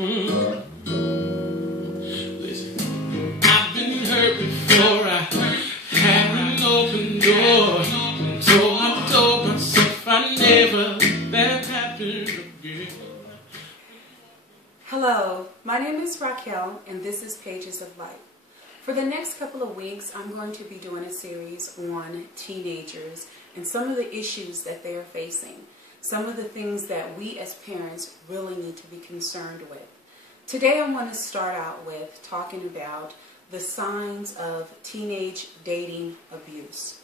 Listen, I've been hurt before. I had an open door, so I told myself I never let that happen again. Hello, my name is Raquel, and this is Pages of Life. For the next couple of weeks, I'm going to be doing a series on teenagers and some of the issues that they are facing, some of the things that we as parents really need to be concerned with. Today I want to start out with talking about the signs of teenage dating abuse.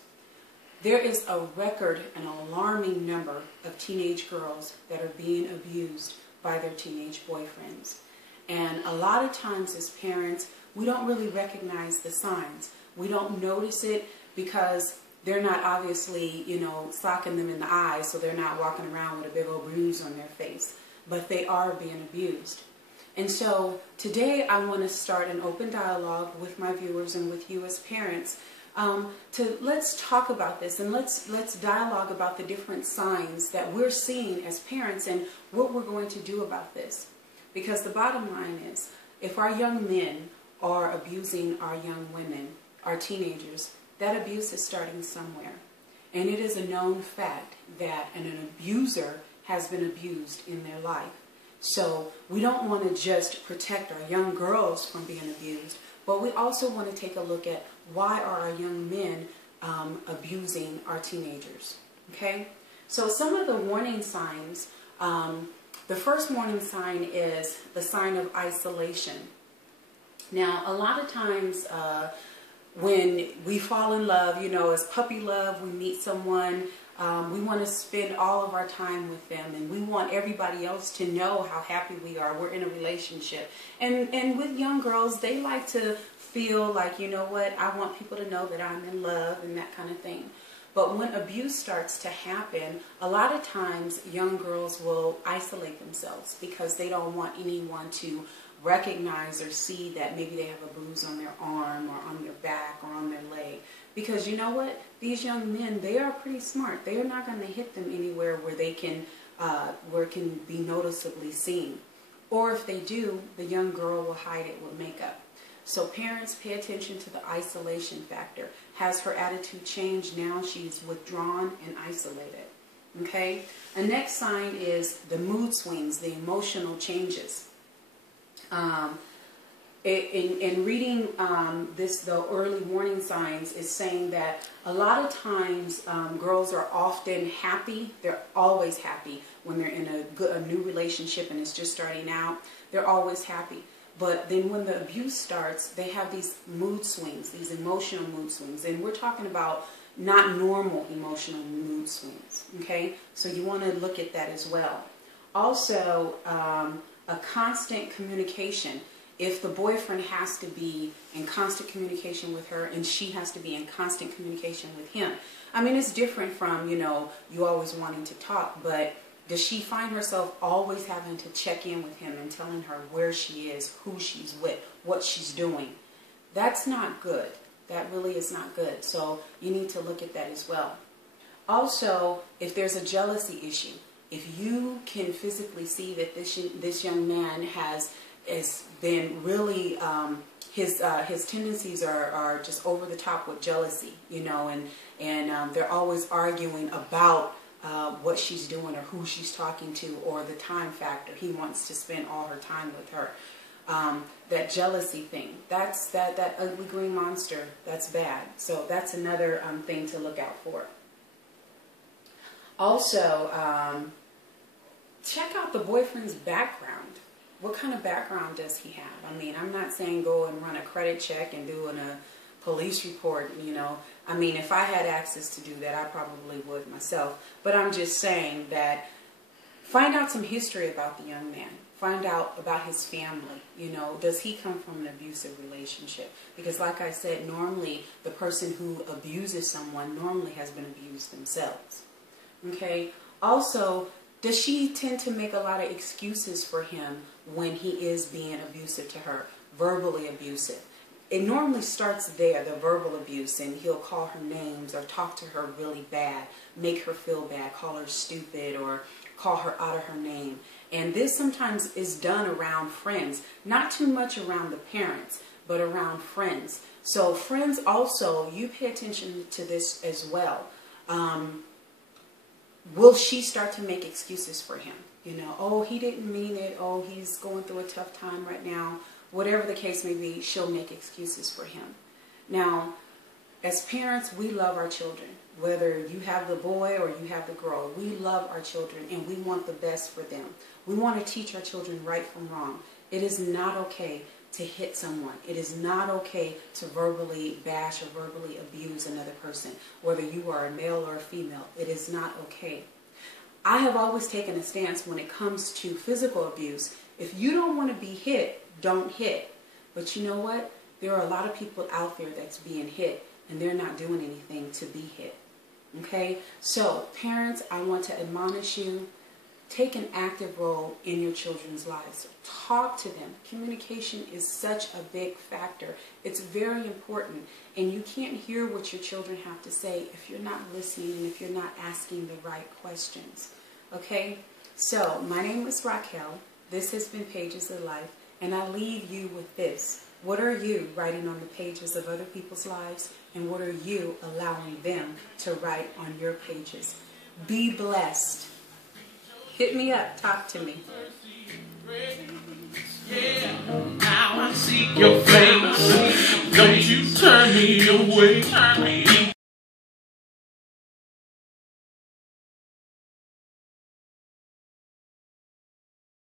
There is a record, an alarming number of teenage girls that are being abused by their teenage boyfriends. And a lot of times as parents, we don't really recognize the signs. We don't notice it because they're not obviously, socking them in the eyes, so they're not walking around with a big old bruise on their face. But they are being abused. And so today I want to start an open dialogue with my viewers and with you as parents let's talk about this, and let's dialogue about the different signs that we're seeing as parents and what we're going to do about this. Because the bottom line is, if our young men are abusing our young women, our teenagers, that abuse is starting somewhere. And it is a known fact that an abuser has been abused in their life. So we don't want to just protect our young girls from being abused, but we also want to take a look at why are our young men abusing our teenagers. Okay? So some of the warning signs, the first warning sign is the sign of isolation. Now, a lot of times when we fall in love, as puppy love, we meet someone, we want to spend all of our time with them, and we want everybody else to know how happy we are. We're in a relationship. And with young girls, they like to feel like, I want people to know that I'm in love and that kind of thing. But when abuse starts to happen, a lot of times young girls will isolate themselves because they don't want anyone to recognize or see that maybe they have a bruise on their arm or on their back or on their leg. Because you know what? These young men, they are pretty smart. They are not going to hit them anywhere where they can, where it can be noticeably seen. Or if they do, the young girl will hide it with makeup. So parents, pay attention to the isolation factor. Has her attitude changed now? She's withdrawn and isolated. Okay? A next sign is the mood swings, the emotional changes. In reading the early warning signs is saying that a lot of times girls are often happy. They're always happy when they're in a new relationship and it's just starting out. They're always happy. But then when the abuse starts, they have these mood swings, these emotional mood swings. And we're talking about not normal emotional mood swings. Okay? So you want to look at that as well. Also, a constant communication. If the boyfriend has to be in constant communication with her and she has to be in constant communication with him. I mean, it's different from, you always wanting to talk, but does she find herself always having to check in with him and telling her where she is, who she's with, what she's doing? That's not good. That really is not good. So you need to look at that as well. Also, if there's a jealousy issue, if you can physically see that this young man has been really, his tendencies are just over the top with jealousy, and they're always arguing about what she's doing or who she's talking to or the time factor. He wants to spend all her time with her. That jealousy thing, that's that ugly green monster, that's bad. So that's another thing to look out for. Also, check out the boyfriend's background. What kind of background does he have? I mean, I'm not saying go and run a credit check and doing a police report, I mean, if I had access to do that, I probably would myself. But I'm just saying that find out some history about the young man. Find out about his family. Does he come from an abusive relationship? Because like I said, normally the person who abuses someone normally has been abused themselves. Okay? Also, does she tend to make a lot of excuses for him when he is being abusive to her, verbally abusive? it normally starts there, the verbal abuse, and he'll call her names or talk to her really bad, make her feel bad, call her stupid or call her out of her name. And this sometimes is done around friends, not too much around the parents, but around friends. So friends also, you pay attention to this as well. Will she start to make excuses for him? You know, oh, he didn't mean it. Oh, he's going through a tough time right now. Whatever the case may be, she'll make excuses for him. Now, as parents, we love our children. Whether you have the boy or you have the girl, we love our children and we want the best for them. We want to teach our children right from wrong. It is not okay to hit someone. It is not okay to verbally bash or verbally abuse another person, whether you are a male or a female. It is not okay. I have always taken a stance when it comes to physical abuse. If you don't want to be hit, don't hit. But you know what? There are a lot of people out there that's being hit and they're not doing anything to be hit. Okay? So, parents, I want to admonish you. Take an active role in your children's lives. Talk to them. Communication is such a big factor. It's very important. And you can't hear what your children have to say if you're not listening and if you're not asking the right questions. Okay? So, my name is Raquel. This has been Pages of Life. And I leave you with this. What are you writing on the pages of other people's lives? And what are you allowing them to write on your pages? Be blessed. Hit me up. Talk to me. Yeah, now I seek your face. Don't you turn me away.